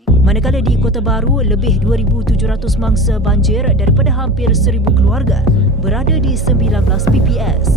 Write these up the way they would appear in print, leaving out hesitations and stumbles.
Manakala di Kota Baru, lebih 2,700 mangsa banjir daripada hampir 1,000 keluarga berada di 19 PPS.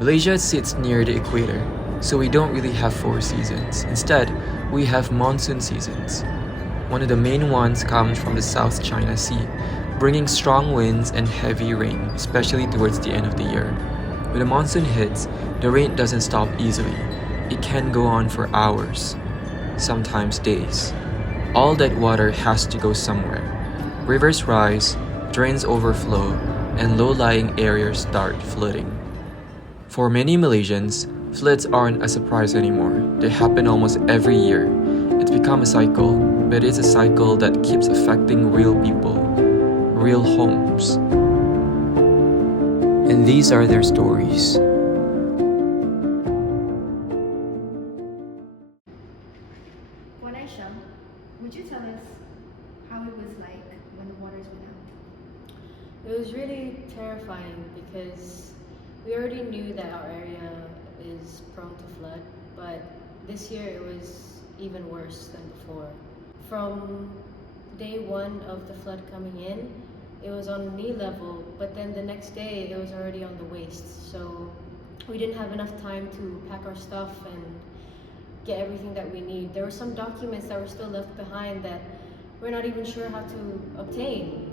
Malaysia sits near the equator, so we don't really have 4 seasons. Instead, we have monsoon seasons. One of the main ones comes from the South China Sea, bringing strong winds and heavy rain, especially towards the end of the year. When the monsoon hits, the rain doesn't stop easily. It can go on for hours, sometimes days. All that water has to go somewhere. Rivers rise, drains overflow, and low-lying areas start flooding. For many Malaysians, floods aren't a surprise anymore. They happen almost every year. It's become a cycle, but it's a cycle that keeps affecting real people, real homes. And these are their stories. Aishah, would you tell us how it was like when the waters went out? It was really terrifying because we already knew that our area is prone to flood, but this year it was even worse than before. From day one of the flood coming in, it was on knee level, but then the next day it was already on the waist. So we didn't have enough time to pack our stuff and get everything that we need. There were some documents that were still left behind that we're not even sure how to obtain.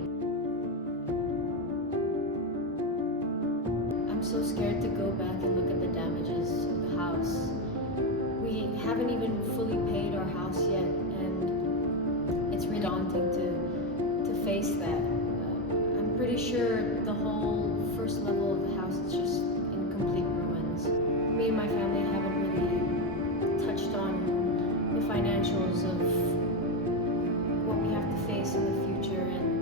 I'm so scared to go back and look at the damages of the house. We haven't even fully paid our house yet, and it's really daunting to face that. I'm pretty sure the whole first level of the house is just in complete ruins. Me and my family haven't really touched on the financials of what we have to face in the future, and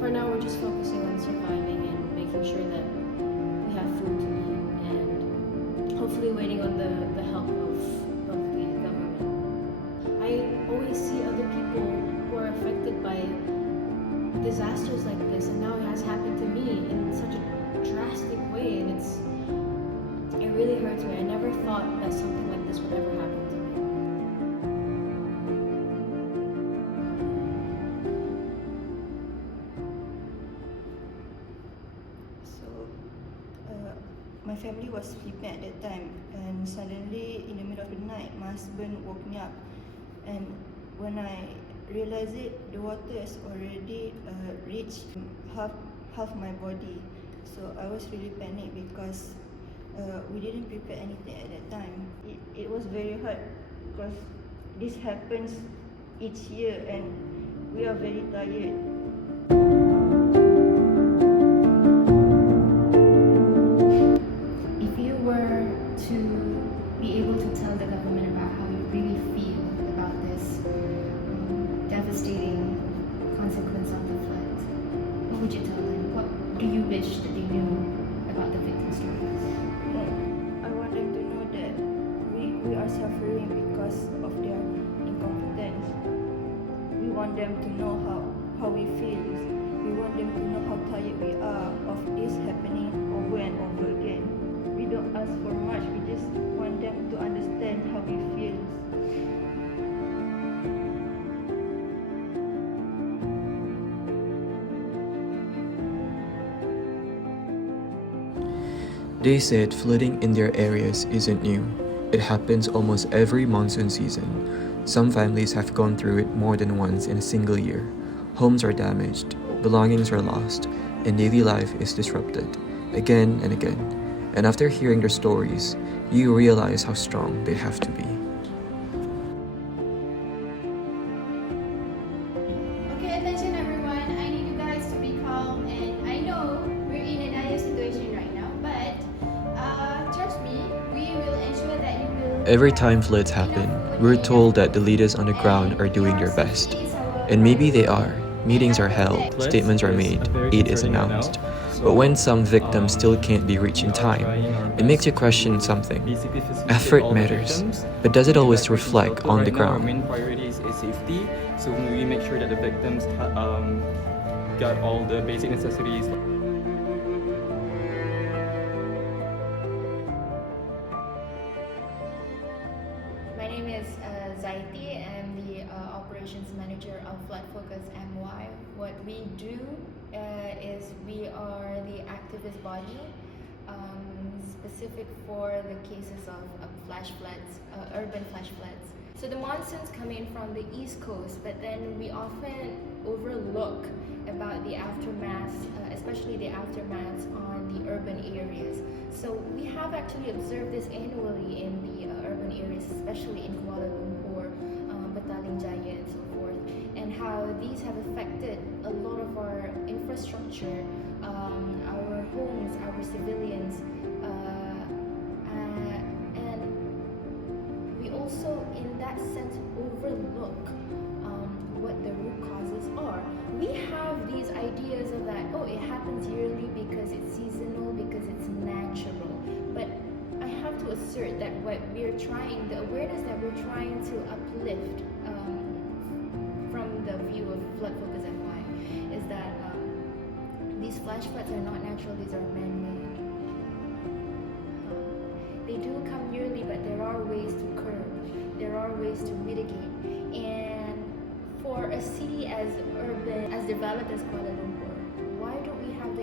for now we're just focusing on surviving and making sure that we have food to eat, and hopefully waiting on the help of the government. I always see other people who are affected by disasters like this, and now it has happened to me in such a drastic way, and it really hurts me. I never thought that something like this would ever happen to me. My family was sleeping at that time, and suddenly in the middle of the night my husband woke me up, and when I realized it, the water has already reached half my body. So I was really panicked because we didn't prepare anything at that time. It was very hard because this happens each year and we are very tired. If you were to be able to tell the government about how you really feel about this devastating consequence of the flood, what would you tell them? What do you wish that they knew about the victim stories? want them to know how we feel. We want them to know how tired we are of this happening over and over again. We don't ask for much, we just want them to understand how we feel. They said flooding in their areas isn't new. It happens almost every monsoon season. Some families have gone through it more than once in a single year. Homes are damaged, belongings are lost, and daily life is disrupted, again and again. And after hearing their stories, you realize how strong they have to be. Okay, attention everyone. I need you guys to be calm, and I know we're in a dire situation right now, but trust me, we will ensure that you will. Every time floods happen, we're told that the leaders on the ground are doing their best. And maybe they are. Meetings are held, statements are made, aid is announced. But when some victims still can't be reached in time, it makes you question something. Effort matters, but does it always reflect on the ground? Our main priority is safety, so we make sure that the victims got all the basic necessities. My name is Zaiti. I'm the operations manager of Flood Focus MY. What we do is we are the activist body specific for the cases of flash floods, urban flash floods. So the monsoons come in from the east coast, but then we often overlook about the aftermath, especially the aftermath on the urban areas. So we have actually observed this annually in the urban areas, especially in Kuala Lumpur, Bataling Jaya and so forth, and how these have affected a lot of our infrastructure, our homes, our civilians, and we also in that sense overlook what the root causes are. We have these ideas of that, oh, it happens yearly because it's seasonal, because it's natural. But I have to assert that what we're trying, the awareness that we're trying to uplift from the view of Flood Focus MY is that these flash floods are not natural, these are man-made. They do come yearly, but there are ways to curb, there are ways to mitigate. And for a city as urban, as developed as Kuala Lumpur, why don't we have the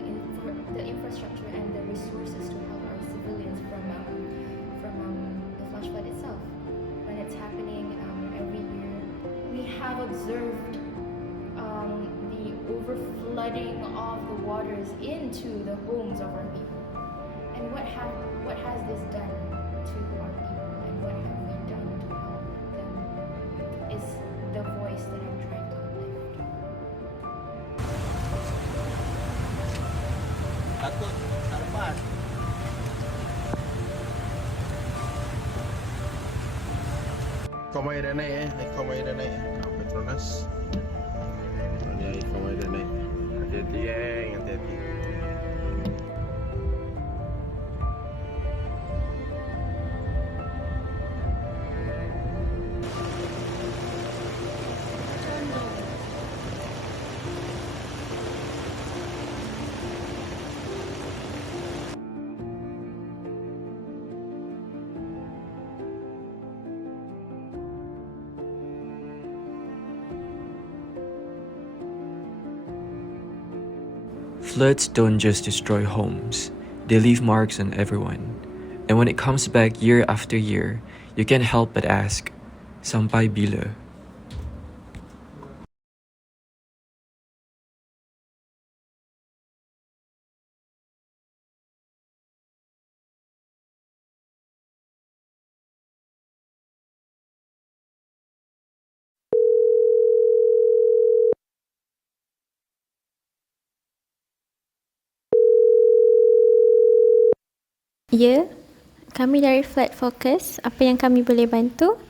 infrastructure and the resources to help our civilians from the flash flood itself? When it's happening every year, we have observed the overflooding of the waters into the homes of our people. And what has this done to our people, and what have we done to help them is the voice that I'm trying to uplift. Takut tak lepas. Kau air dah naik kau air dah naik Petronas. Ni kau air dah naik. Hati-hati hati-hati. Floods don't just destroy homes, they leave marks on everyone. And when it comes back year after year, you can't help but ask, sampai bila? Ya, kami dari Flood Focus. Apa yang kami boleh bantu?